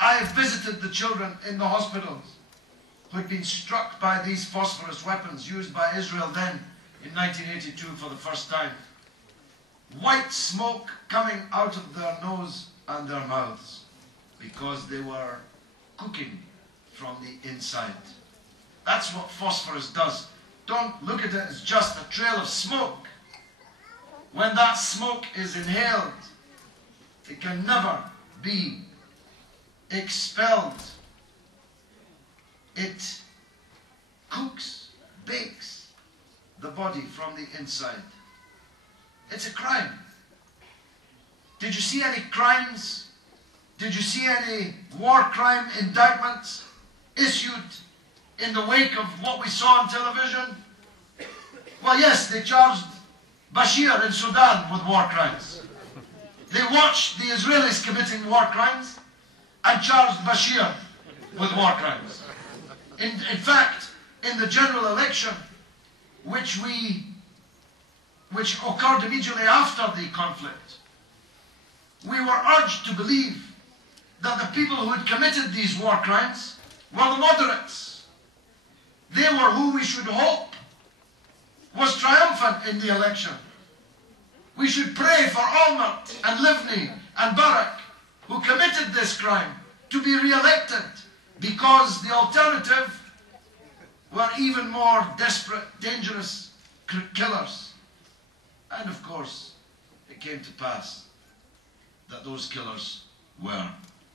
I have visited the children in the hospitals who had been struck by these phosphorus weapons used by Israel then in 1982 for the first time. White smoke coming out of their nose and their mouths because they were cooking from the inside. That's what phosphorus does. Don't look at it as just a trail of smoke. When that smoke is inhaled, it can never be expelled. It cooks, bakes the body from the inside. It's a crime. Did you see any crimes? Did you see any war crime indictments issued in the wake of what we saw on television? Well, yes, they charged Bashir in Sudan with war crimes. They watched the Israelis committing war crimes and charged Bashir with war crimes. In fact, in the general election, which occurred immediately after the conflict, we were urged to believe that the people who had committed these war crimes were the moderates. They were who we should hope was triumphant in the election. We should pray for Olmert and Livni and Barak, who committed this crime, to be re-elected, because the alternative were even more desperate, dangerous killers. And of course, it came to pass that those killers were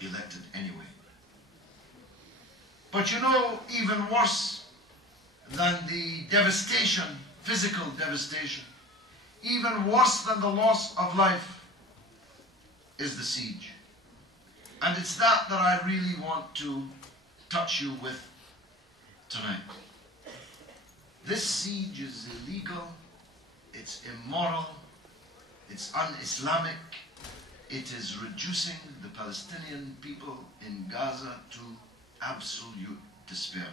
elected anyway. But you know, even worse than the devastation, physical devastation, even worse than the loss of life, is the siege. And it's that I really want to touch you with tonight. This siege is illegal, it's immoral, it's un-Islamic, it is reducing the Palestinian people in Gaza to absolute despair.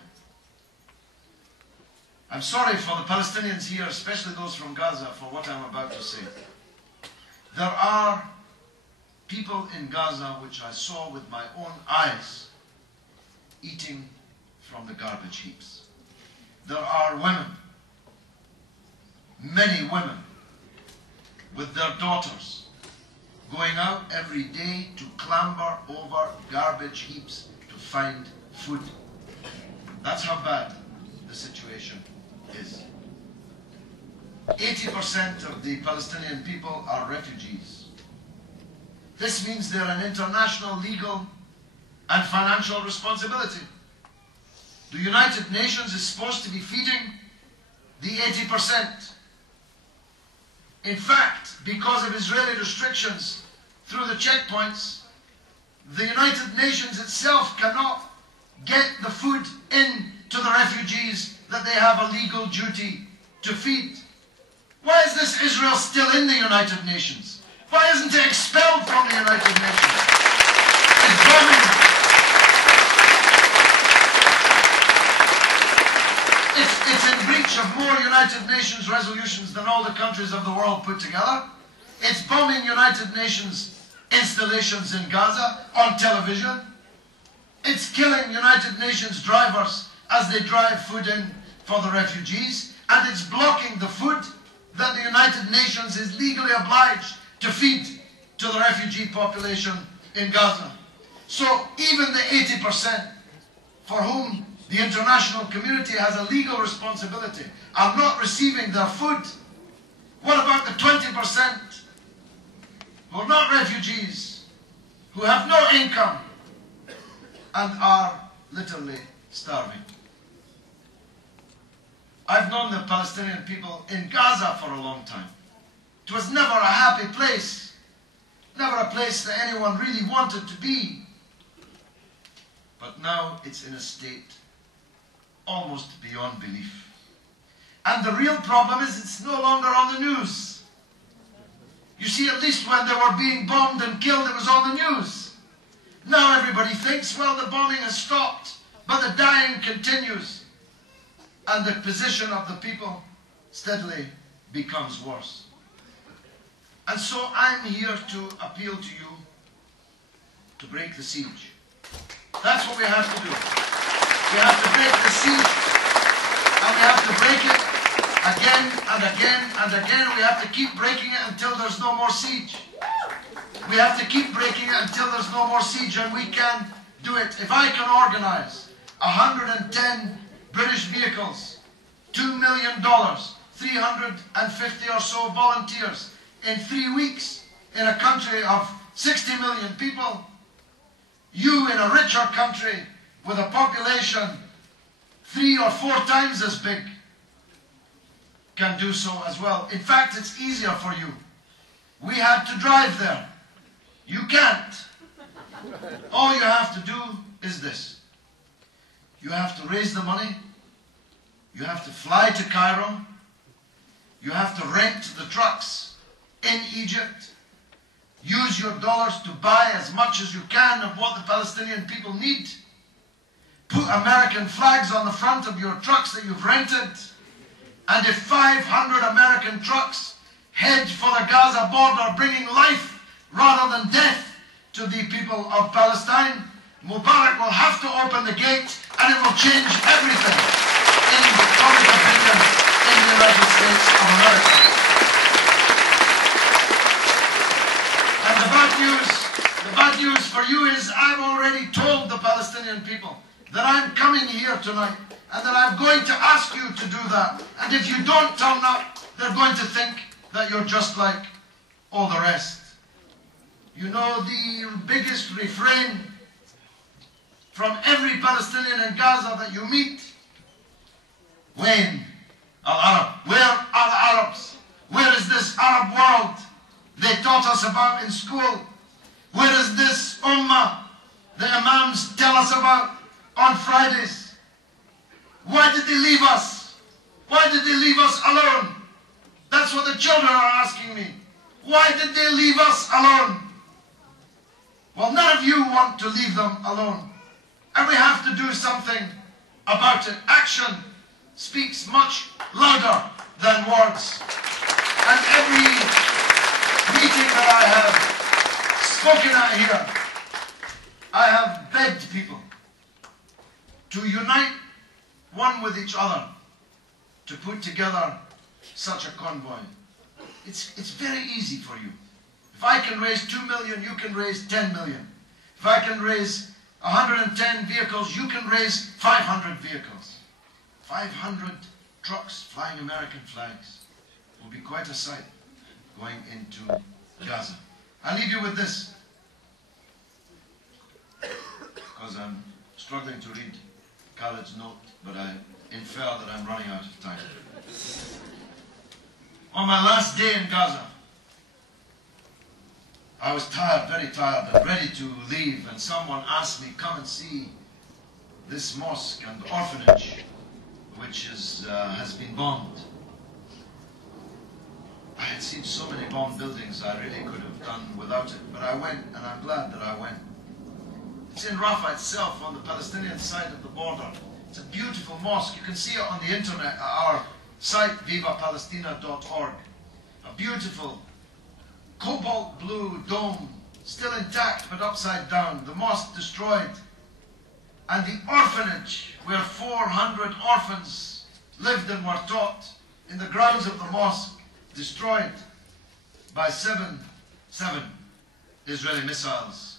I'm sorry for the Palestinians here, especially those from Gaza, for what I'm about to say. There are people in Gaza which I saw with my own eyes eating from the garbage heaps. There are women, many women, with their daughters going out every day to clamber over garbage heaps to find food. That's how bad the situation is. 80% of the Palestinian people are refugees. This means they're an international legal and financial responsibility. The United Nations is supposed to be feeding the 80%. In fact, because of Israeli restrictions through the checkpoints, the United Nations itself cannot get the food in to the refugees that they have a legal duty to feed. Why is this Israel still in the United Nations? Why isn't it expelled from the United Nations? It's bombing. It's in breach of more United Nations resolutions than all the countries of the world put together. It's bombing United Nations installations in Gaza on television. It's killing United Nations drivers as they drive food in for the refugees. And it's blocking the food that the United Nations is legally obliged to feed to the refugee population in Gaza. So even the 80% for whom the international community has a legal responsibility are not receiving their food. What about the 20% who are not refugees, who have no income and are literally starving? I've known the Palestinian people in Gaza for a long time. It was never a happy place, never a place that anyone really wanted to be. But now it's in a state almost beyond belief. And the real problem is it's no longer on the news. You see, at least when they were being bombed and killed, it was on the news. Now everybody thinks, well, the bombing has stopped, but the dying continues. And the position of the people steadily becomes worse. And so I'm here to appeal to you to break the siege. That's what we have to do. We have to break the siege, and we have to break it again and again and again. We have to keep breaking it until there's no more siege. We have to keep breaking it until there's no more siege, and we can do it. If I can organize 110 British vehicles, $2 million, 350 or so volunteers in 3 weeks in a country of 60 million people, you in a richer country with a population 3 or 4 times as big can do so as well. In fact, it's easier for you. We had to drive there. You can't. All you have to do is this. You have to raise the money. You have to fly to Cairo. You have to rent the trucks in Egypt. Use your dollars to buy as much as you can of what the Palestinian people need. Put American flags on the front of your trucks that you've rented. And if 500 American trucks head for the Gaza border, bringing life rather than death to the people of Palestine, Mubarak will have to open the gate, and it will change everything in public opinion in the United States of America. And the bad news for you is I've already told the Palestinian people that I'm coming here tonight and that I'm going to ask you to do that. And if you don't turn up, they're going to think that you're just like all the rest. You know the biggest refrain from every Palestinian in Gaza that you meet? When? Al-Arab. Where are the Arabs? Where is this Arab world they taught us about in school? Where is this Ummah the Imams tell us about on Fridays? Why did they leave us? Why did they leave us alone? That's what the children are asking me. Why did they leave us alone? Well, none of you want to leave them alone. And we have to do something about it. Action speaks much louder than words. And every meeting that I have spoken at here, I have begged people to unite one with each other to put together such a convoy. It's very easy for you. If I can raise 2 million, you can raise 10 million. If I can raise 110 vehicles, you can raise 500 vehicles. 500 trucks flying American flags will be quite a sight going into Gaza. I'll leave you with this, because I'm struggling to read Khaled's note, but I infer that I'm running out of time. On my last day in Gaza, I was tired, very tired, and ready to leave, and someone asked me, come and see this mosque and orphanage, which has been bombed. I had seen so many bombed buildings, I really could have done without it, but I went, and I'm glad that I went. It's in Rafah itself, on the Palestinian side of the border. It's a beautiful mosque. You can see it on the internet at our site, vivapalestina.org. A beautiful cobalt blue dome, still intact but upside down. The mosque destroyed. And the orphanage, where 400 orphans lived and were taught, in the grounds of the mosque, destroyed by seven Israeli missiles.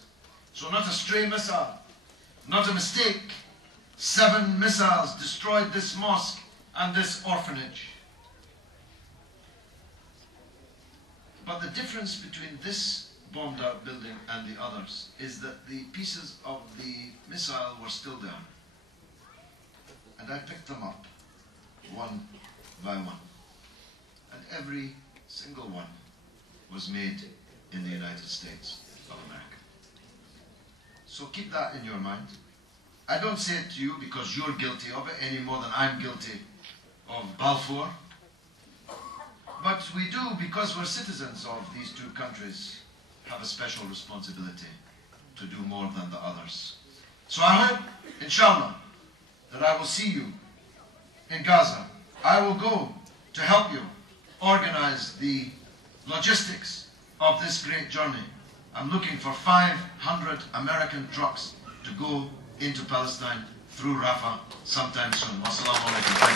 So not a stray missile, not a mistake. 7 missiles destroyed this mosque and this orphanage. But the difference between this bombed out building and the others is that the pieces of the missile were still there. And I picked them up one by one. And every single one was made in the United States of America. So keep that in your mind. I don't say it to you because you're guilty of it any more than I'm guilty of Balfour. But we do, because we're citizens of these two countries, have a special responsibility to do more than the others. So I hope, inshallah, that I will see you in Gaza. I will go to help you organize the logistics of this great journey. I'm looking for 500 American trucks to go into Palestine through Rafah sometime soon. Wassalamu alaikum.